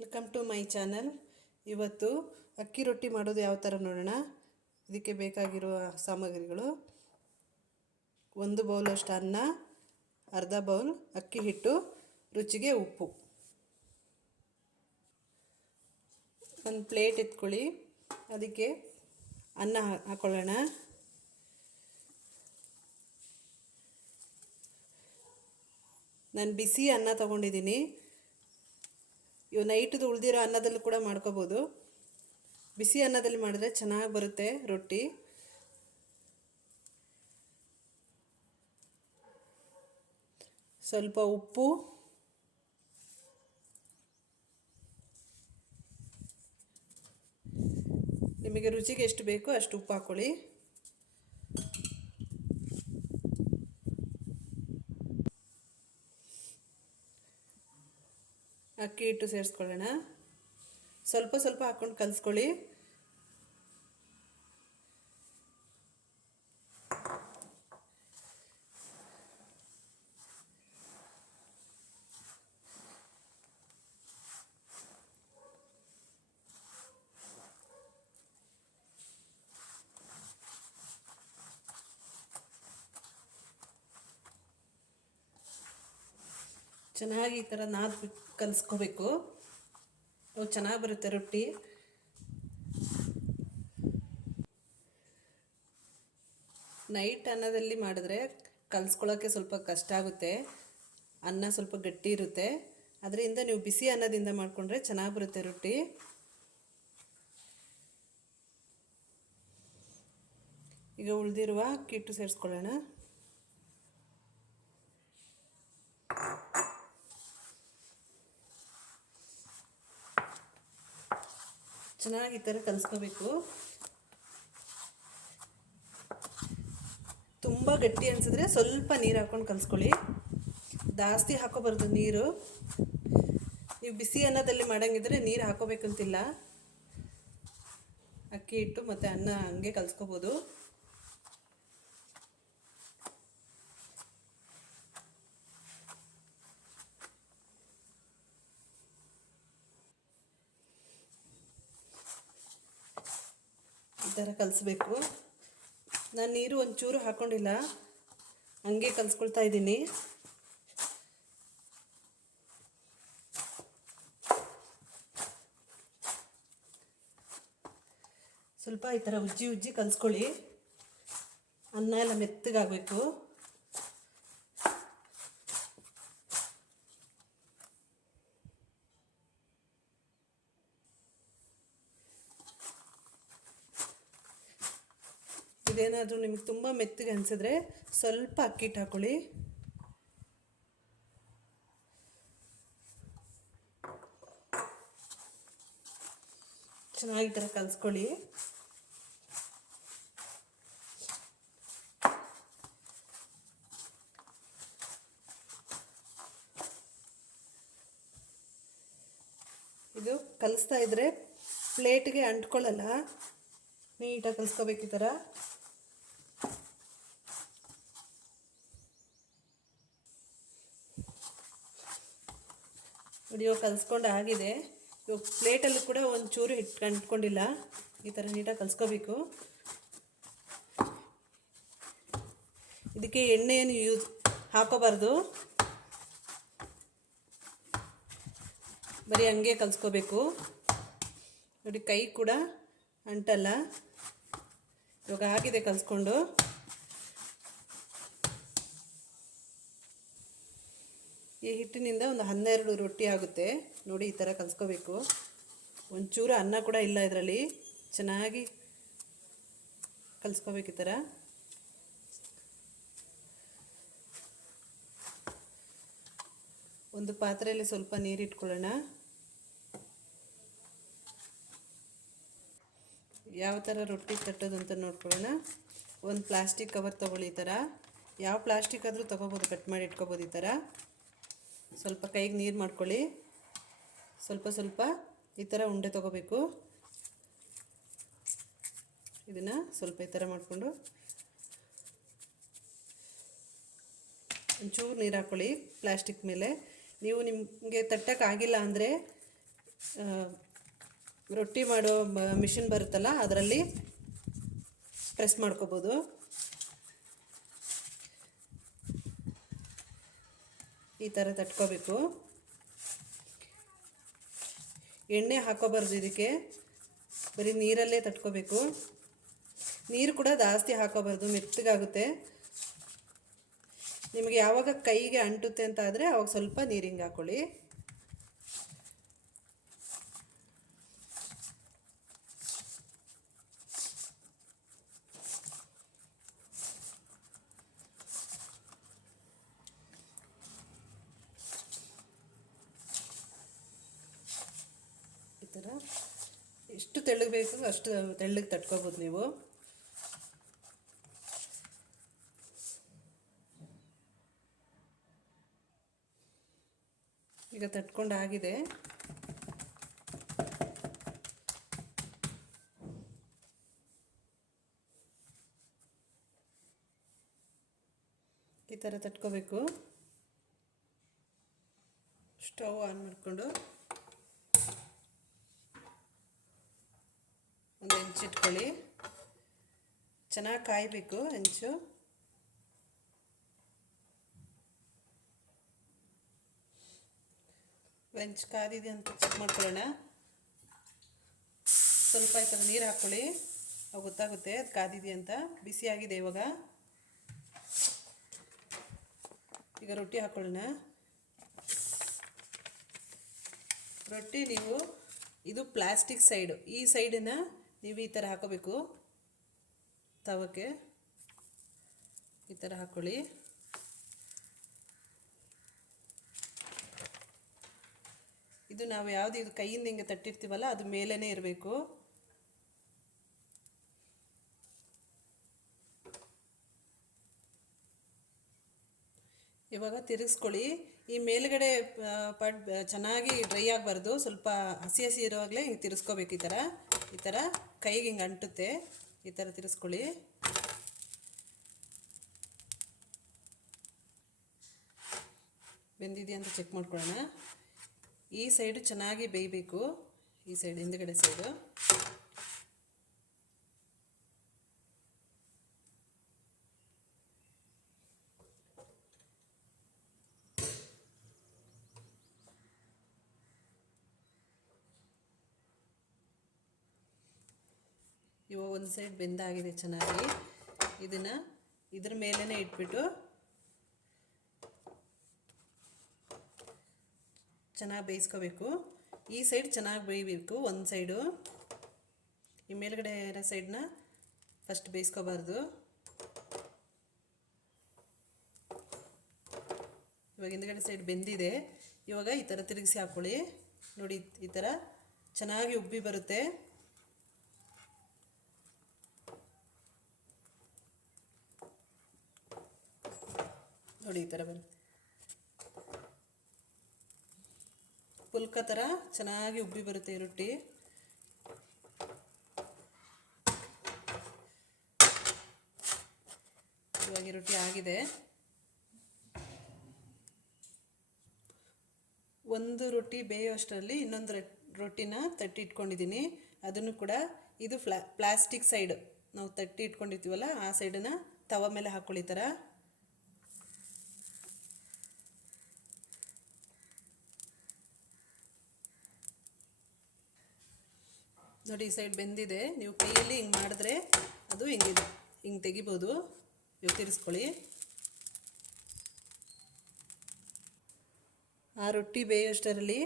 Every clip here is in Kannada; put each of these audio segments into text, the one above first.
ವೆಲ್ಕಮ್ ಟು ಮೈ ಚಾನಲ್ ಇವತ್ತು ಅಕ್ಕಿ ರೊಟ್ಟಿ ಮಾಡೋದು ಯಾವ ಥರ ನೋಡೋಣ? ಇದಕ್ಕೆ ಬೇಕಾಗಿರುವ ಸಾಮಗ್ರಿಗಳು. ಒಂದು ಬೌಲಷ್ಟು ಅನ್ನ, ಅರ್ಧ ಬೌಲ್ ಅಕ್ಕಿ ಹಿಟ್ಟು, ರುಚಿಗೆ ಉಪ್ಪು. ಒಂದು ಪ್ಲೇಟ್ ಎತ್ಕೊಳ್ಳಿ. ಅದಕ್ಕೆ ಅನ್ನ ಹಾಕೊಳ್ಳೋಣ. ನಾನು ಬಿಸಿ ಅನ್ನ ತಗೊಂಡಿದ್ದೀನಿ. ಇವು ನೈಟ್ದು ಉಳಿದಿರೋ ಅನ್ನದಲ್ಲಿ ಕೂಡ ಮಾಡ್ಕೋಬೋದು. ಬಿಸಿ ಅನ್ನದಲ್ಲಿ ಮಾಡಿದ್ರೆ ಚೆನ್ನಾಗಿ ಬರುತ್ತೆ ರೊಟ್ಟಿ. ಸ್ವಲ್ಪ ಉಪ್ಪು. ನಿಮಗೆ ರುಚಿಗೆ ಎಷ್ಟು ಬೇಕೋ ಅಷ್ಟು ಉಪ್ಪು ಹಾಕ್ಕೊಳ್ಳಿ ಅಕ್ಕಿ ಹಿಟ್ಟು ಸೇರಿಸ್ಕೊಳ್ಳೋಣ. ಸ್ವಲ್ಪ ಸ್ವಲ್ಪ ಹಾಕ್ಕೊಂಡು ಕಲಿಸ್ಕೊಳ್ಳಿ. ಚೆನ್ನಾಗಿ ಈ ಥರ ನಾದ್ ಕಲಿಸ್ಕೋಬೇಕು. ಅವು ಚೆನ್ನಾಗಿ ಬರುತ್ತೆ ರೊಟ್ಟಿ. ನೈಟ್ ಅನ್ನದಲ್ಲಿ ಮಾಡಿದ್ರೆ ಕಲಿಸ್ಕೊಳ್ಳೋಕ್ಕೆ ಸ್ವಲ್ಪ ಕಷ್ಟ ಆಗುತ್ತೆ. ಅನ್ನ ಸ್ವಲ್ಪ ಗಟ್ಟಿ ಇರುತ್ತೆ. ಅದರಿಂದ ನೀವು ಬಿಸಿ ಅನ್ನದಿಂದ ಮಾಡಿಕೊಂಡ್ರೆ ಚೆನ್ನಾಗಿ ಬರುತ್ತೆ ರೊಟ್ಟಿ. ಈಗ ಉಳಿದಿರುವ ಕಿಟ್ಟು ಸೇರಿಸ್ಕೊಳ್ಳೋಣ. ಚೆನ್ನಾಗಿ ಈ ಥರ ಕಲಿಸ್ಕೋಬೇಕು. ತುಂಬ ಗಟ್ಟಿ ಅನಿಸಿದ್ರೆ ಸ್ವಲ್ಪ ನೀರು ಹಾಕ್ಕೊಂಡು ಕಲಿಸ್ಕೊಳ್ಳಿ. ಜಾಸ್ತಿ ಹಾಕೋಬಾರ್ದು ನೀರು. ನೀವು ಬಿಸಿ ಅನ್ನದಲ್ಲಿ ಮಾಡೋಂಗಿದ್ರೆ ನೀರು ಹಾಕೋಬೇಕಂತಿಲ್ಲ. ಅಕ್ಕಿ ಹಿಟ್ಟು ಮತ್ತು ಅನ್ನ ಹಂಗೆ ಕಲಿಸ್ಕೋಬೋದು. ಥರ ಕಲಿಸ್ಬೇಕು. ನಾನು ನೀರು ಒಂಚೂರು ಹಾಕ್ಕೊಂಡಿಲ್ಲ ಹಂಗೆ ಕಲಿಸ್ಕೊಳ್ತಾ ಇದ್ದೀನಿ. ಸ್ವಲ್ಪ ಈ ಥರ ಉಜ್ಜಿ ಉಜ್ಜಿ ಕಲಿಸ್ಕೊಳ್ಳಿ. ಅನ್ನ ಎಲ್ಲ ಮೆತ್ತಗಾಗಬೇಕು. ಇದೇನಾದರೂ ನಿಮಗೆ ತುಂಬ ಮೆತ್ತಗೆ ಅನಿಸಿದ್ರೆ ಸ್ವಲ್ಪ ಅಕ್ಕಿ ಹಾಕೊಳ್ಳಿ. ಚೆನ್ನಾಗಿ ಥರ ಕಲಿಸ್ಕೊಳ್ಳಿ. ಇದು ಕಲಿಸ್ತಾ ಇದ್ರೆ ಪ್ಲೇಟ್ಗೆ ಅಂಟ್ಕೊಳ್ಳಲ್ಲ. ನೀಟಾಗಿ ಕಲಿಸ್ಕೋಬೇಕು ಈ ಥರ ಇವಾಗ ಕಲಿಸ್ಕೊಂಡು ಆಗಿದೆ. ಇವಾಗ ಪ್ಲೇಟಲ್ಲಿ ಕೂಡ ಒಂದು ಚೂರು ಹಿಟ್ಟು ಅಂಟ್ಕೊಂಡಿಲ್ಲ. ಈ ಥರ ನೀಟಾಗಿ ಕಲಿಸ್ಕೋಬೇಕು. ಇದಕ್ಕೆ ಎಣ್ಣೆಯನ್ನು ಯೂಸ್ ಹಾಕೋಬಾರ್ದು. ಬರೀ ಹಂಗೆ ಕಲಿಸ್ಕೋಬೇಕು. ನೋಡಿ ಕೈ ಕೂಡ ಅಂಟಲ್ಲ. ಇವಾಗ ಆಗಿದೆ ಕಲಿಸ್ಕೊಂಡು. ಈ ಹಿಟ್ಟಿನಿಂದ ಒಂದು ಹನ್ನೆರಡು ರೊಟ್ಟಿ ಆಗುತ್ತೆ. ನೋಡಿ, ಈ ಥರ ಕಲಿಸ್ಕೋಬೇಕು. ಒಂಚೂರು ಅನ್ನ ಕೂಡ ಇಲ್ಲ ಇದರಲ್ಲಿ. ಚೆನ್ನಾಗಿ ಕಲಿಸ್ಕೋಬೇಕು ಈ ಥರ ಒಂದು ಪಾತ್ರೆಯಲ್ಲಿ ಸ್ವಲ್ಪ ನೀರಿಟ್ಕೊಳ್ಳೋಣ ಯಾವ ಥರ ರೊಟ್ಟಿ ತಟ್ಟೋದು ಅಂತ ನೋಡ್ಕೊಳ್ಳೋಣ. ಒಂದು ಪ್ಲಾಸ್ಟಿಕ್ ಕವರ್ ತೊಗೊಳ್ಳಿ ಈ ಥರ ಯಾವ ಪ್ಲಾಸ್ಟಿಕ್ ಆದರೂ ತೊಗೋಬೋದು, ಕಟ್ ಮಾಡಿ ಇಟ್ಕೋಬೋದು ಈ ಥರ ಸ್ವಲ್ಪ ಕೈಗೆ ನೀರು ಮಾಡ್ಕೊಳ್ಳಿ. ಸ್ವಲ್ಪ ಸ್ವಲ್ಪ ಈ ಥರ ಉಂಡೆ ತೊಗೋಬೇಕು. ಇದನ್ನು ಸ್ವಲ್ಪ ಈ ಥರ ಮಾಡಿಕೊಂಡು ಒಂಚೂರು ನೀರು ಹಾಕ್ಕೊಳ್ಳಿ ಪ್ಲ್ಯಾಸ್ಟಿಕ್ ಮೇಲೆ. ನೀವು ನಿಮಗೆ ತಟ್ಟಕ್ಕಾಗಿಲ್ಲ ಅಂದರೆ ರೊಟ್ಟಿ ಮಾಡೋ ಮಿಷಿನ್ ಬರುತ್ತಲ್ಲ, ಅದರಲ್ಲಿ ಪ್ರೆಸ್ ಮಾಡ್ಕೋಬೋದು. ಈ ಥರ ತಟ್ಕೋಬೇಕು. ಎಣ್ಣೆ ಹಾಕೋಬಾರ್ದು ಇದಕ್ಕೆ. ಬರೀ ನೀರಲ್ಲೇ ತಟ್ಕೋಬೇಕು. ನೀರು ಕೂಡ ಜಾಸ್ತಿ ಹಾಕೋಬಾರ್ದು, ಮೆತ್ತಗಾಗುತ್ತೆ. ನಿಮಗೆ ಯಾವಾಗ ಕೈಗೆ ಅಂಟುತ್ತೆ ಅಂತ ಆದರೆ ಅವಾಗ ಸ್ವಲ್ಪ ನೀರಿಂಗೆ ಹಾಕ್ಕೊಳ್ಳಿ ಥರ ಎಷ್ಟು ತೆಳ್ಳಗೆ ಬೇಕು ಅಷ್ಟು ತೆಳ್ಳಗೆ ತಟ್ಕೋಬೋದು ನೀವು. ಈಗ ತಟ್ಕೊಂಡು ಆಗಿದೆ ಈ ಥರ ತಟ್ಕೋಬೇಕು. ಸ್ಟವ್ ಆನ್ ಮಾಡಿಕೊಂಡು. ಇಟ್ಕೊಳ್ಳಿ ಚೆನ್ನಾಗಿ ಕಾಯಬೇಕು ಹೆಂಚು. ಹೆಂಚು ಕಾದಿದೆ ಅಂತ ಚೆಕ್ ಮಾಡ್ಕೊಳ್ಳೋಣ. ಸ್ವಲ್ಪ ಈ ನೀರು ಹಾಕ್ಕೊಳ್ಳಿ. ಅವು ಗೊತ್ತಾಗುತ್ತೆ ಅದು ಕಾದಿದೆ ಅಂತ. ಬಿಸಿ ಆಗಿದೆ ಇವಾಗ. ಈಗ ರೊಟ್ಟಿ ಹಾಕ್ಕೊಳ್ಳೋಣ. ರೊಟ್ಟಿ ನೀವು ಇದು ಪ್ಲಾಸ್ಟಿಕ್ ಸೈಡು. ಈ ಸೈಡನ್ನ ನೀವು ಈ ಥರ ಹಾಕೋಬೇಕು. ತವಕ್ಕೆ ಈ ಥರ ಹಾಕ್ಕೊಳ್ಳಿ ಇದು ನಾವು ಯಾವುದು ಇದು ಕೈಯಿಂದ ಹಿಂಗೆ ತಟ್ಟಿರ್ತೀವಲ್ಲ, ಅದು ಮೇಲೇ ಇರಬೇಕು. ಇವಾಗ ತಿರುಗಿಸ್ಕೊಳ್ಳಿ. ಈ ಮೇಲ್ಗಡೆ ಪಡ್, ಚೆನ್ನಾಗಿ ಡ್ರೈ ಆಗಬಾರ್ದು. ಸ್ವಲ್ಪ ಹಸಿ ಹಸಿ ಇರುವಾಗಲೇ ಹಿಂಗೆ ಈ ಥರ. ಈ ಥರ ಕೈಗೆ ಹಿಂಗೆ ಅಂಟುತ್ತೆ, ಈ ಥರ ತಿರ್ಸ್ಕೊಳ್ಳಿ. ಬೆಂದಿದೆಯಾ ಅಂತ ಚೆಕ್ ಮಾಡ್ಕೊಳ್ಳೋಣ. ಈ ಸೈಡು ಚೆನ್ನಾಗಿ ಬೇಯಬೇಕು, ಈ ಸೈಡ್ ಹಿಂದುಗಡೆ ಸೈಡು ಇವಾಗ ಒಂದು ಸೈಡ್ ಬೆಂದಾಗಿದೆ ಚೆನ್ನಾಗಿ. ಇದನ್ನು ಇದ್ರ ಮೇಲೇ ಇಟ್ಬಿಟ್ಟು ಚೆನ್ನಾಗಿ ಬೇಯಿಸ್ಕೋಬೇಕು. ಈ ಸೈಡ್ ಚೆನ್ನಾಗಿ ಬೇಯಬೇಕು ಒಂದು ಸೈಡು ಈ ಮೇಲ್ಗಡೆ ಇರೋ ಸೈಡ್ನ ಫಸ್ಟ್ ಬೇಯಿಸ್ಕೋಬಾರ್ದು. ಇವಾಗ ಹಿಂದ್ಗಡೆ ಸೈಡ್ ಬೆಂದಿದೆ. ಇವಾಗ ಈ ಥರ ತಿರುಗಿಸಿ ಹಾಕ್ಕೊಳ್ಳಿ ನೋಡಿ, ಈ ಥರ ಚೆನ್ನಾಗಿ ಉಬ್ಬಿ ಬರುತ್ತೆ. ನೋಡಿ ಈ ಥರ ಬನ್ನಿ. ಪುಲ್ಕ ಥರ ಚೆನ್ನಾಗಿ ಉಬ್ಬಿ ಬರುತ್ತೆ ಈ ರೊಟ್ಟಿ. ಇವಾಗ ರೊಟ್ಟಿ ಆಗಿದೆ. ಒಂದು ರೊಟ್ಟಿ ಬೇಯೋಷ್ಟರಲ್ಲಿ ಇನ್ನೊಂದು ರೊಟ್ಟಿನ ತಟ್ಟಿ ಇಟ್ಕೊಂಡಿದ್ದೀನಿ. ಅದನ್ನು ಕೂಡ ಇದು ಫ್ಲಾ, ಪ್ಲಾಸ್ಟಿಕ್ ಸೈಡು ನಾವು ತಟ್ಟಿ ಇಟ್ಕೊಂಡಿರ್ತೀವಲ್ಲ, ಆ ಸೈಡನ್ನು ತವ ಮೇಲೆ ಹಾಕ್ಕೊಳ್ಳಿ ಥರ ನೋಡಿ, ಈ ಸೈಡ್ ಬೆಂದಿದೆ. ನೀವು ಕೈಯಲ್ಲಿ ಹಿಂಗೆ ಮಾಡಿದ್ರೆ ಅದು ಹಿಂಗಿದೆ. ಹಿಂಗೆ ತೆಗಿಬೋದು. ನೀವು ತಿರ್ಸ್ಕೊಳ್ಳಿ. ಆ ರೊಟ್ಟಿ ಬೇಯೋಷ್ಟರಲ್ಲಿ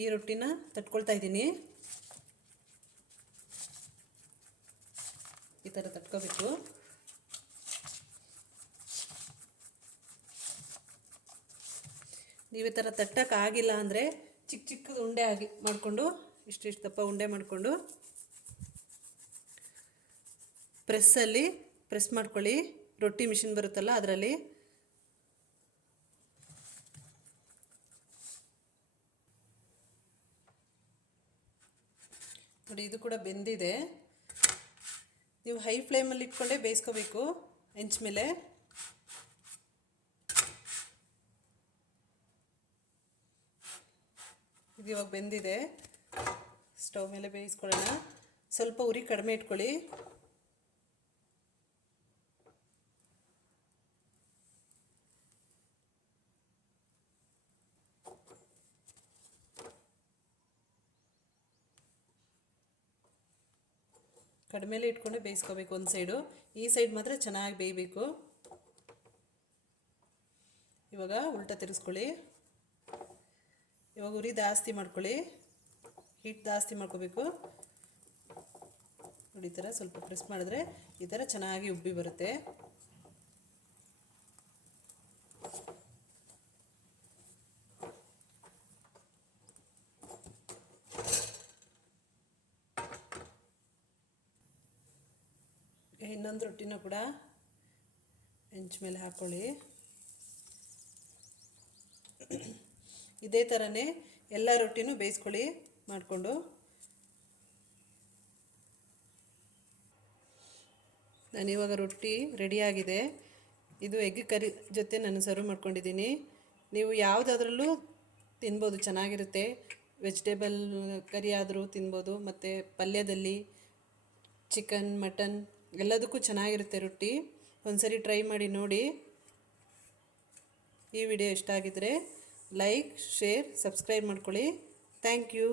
ಈ ರೊಟ್ಟಿನ ತಟ್ಕೊಳ್ತಾ ಇದ್ದೀನಿ. ಈ ಥರ ತಟ್ಕೋಬೇಕು. ನೀವು ಈ ಥರ ತಟ್ಟಕ್ಕಾಗಿಲ್ಲ ಅಂದರೆ ಚಿಕ್ಕ ಚಿಕ್ಕದು ಉಂಡೆ ಆಗಿ ಮಾಡಿಕೊಂಡು ಇಷ್ಟಿಷ್ಟು ದಪ್ಪ ಉಂಡೆ ಮಾಡಿಕೊಂಡು ಪ್ರೆಸ್ಸಲ್ಲಿ ಪ್ರೆಸ್ ಮಾಡ್ಕೊಳ್ಳಿ. ರೊಟ್ಟಿ ಮಿಷಿನ್ ಬರುತ್ತಲ್ಲ ಅದರಲ್ಲಿ. ನೋಡಿ, ಇದು ಕೂಡ ಬೆಂದಿದೆ. ನೀವು ಹೈ ಫ್ಲೇಮಲ್ಲಿ ಇಟ್ಕೊಂಡೇ ಬೇಯಿಸ್ಕೋಬೇಕು ಹೆಂಚ ಮೇಲೆ. ಇದು ಇವಾಗ ಬೆಂದಿದೆ. ಸ್ಟವ್ ಮೇಲೆ ಬೇಯಿಸ್ಕೊಳ್ಳೋಣ. ಸ್ವಲ್ಪ ಉರಿ ಕಡಿಮೆ ಇಟ್ಕೊಳ್ಳಿ. ಕಡಿಮೆಲೆ ಇಟ್ಕೊಂಡು ಬೇಯಿಸ್ಕೋಬೇಕು ಒಂದು ಸೈಡು. ಈ ಸೈಡ್ ಮಾತ್ರ ಚೆನ್ನಾಗಿ ಬೇಯಬೇಕು. ಇವಾಗ ಉಲ್ಟ ತಿರ್ಸ್ಕೊಳ್ಳಿ. ಇವಾಗ ಉರಿ ಜಾಸ್ತಿ ಮಾಡ್ಕೊಳ್ಳಿ. ಹೀಟ್ ಜಾಸ್ತಿ ಮಾಡ್ಕೋಬೇಕು. ನೋಡಿ, ಈ ಥರ ಸ್ವಲ್ಪ ಪ್ರೆಸ್ ಮಾಡಿದ್ರೆ ಈ ಥರ ಚೆನ್ನಾಗಿ ಉಬ್ಬಿ ಬರುತ್ತೆ. ಇನ್ನೊಂದು ರೊಟ್ಟಿನ ಕೂಡ ಹೆಂಚ ಮೇಲೆ ಹಾಕ್ಕೊಳ್ಳಿ ಇದೇ ಥರನೇ ಎಲ್ಲ ರೊಟ್ಟಿನೂ ಬೇಯಿಸ್ಕೊಳ್ಳಿ. ಮಾಡಿಕೊಂಡು. ನಾನಿವಾಗ ರೊಟ್ಟಿ ರೆಡಿಯಾಗಿದೆ ಇದು ಎಗ್ ಕರಿ ಜೊತೆ ನಾನು ಸರ್ವ್ ಮಾಡ್ಕೊಂಡಿದ್ದೀನಿ. ನೀವು ಯಾವುದಾದ್ರಲ್ಲೂ ತಿನ್ಬೋದು, ಚೆನ್ನಾಗಿರುತ್ತೆ. ವೆಜಿಟೇಬಲ್ ಕರಿ ಆದರೂ ತಿನ್ಬೋದು, ಮತ್ತು ಪಲ್ಯದಲ್ಲಿ ಚಿಕನ್ ಮಟನ್ ಎಲ್ಲದಕ್ಕೂ ಚೆನ್ನಾಗಿರುತ್ತೆ ರೊಟ್ಟಿ. ಒಂದ್ಸರಿ ಟ್ರೈ ಮಾಡಿ ನೋಡಿ. ಈ ವಿಡಿಯೋ ಇಷ್ಟ ಆಗಿದ್ದರೆ ಲೈಕ್ ಶೇರ್ ಸಬ್ಸ್ಕ್ರೈಬ್ ಮಾಡ್ಕೊಳ್ಳಿ. Thank you